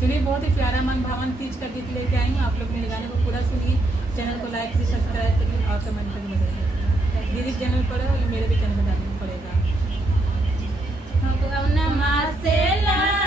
चलिए बहुत ही प्यारा मन भावन तीज का गीत लेके आई हूँ। आप लोग मेरे गाने को पूरा सुनिए, चैनल को लाइक कीजिए, सब्सक्राइब करिए और कमेंट करके बताइए। दीदी चैनल पर है, मेरे भी चैनल पर डालना पड़ेगा। से ला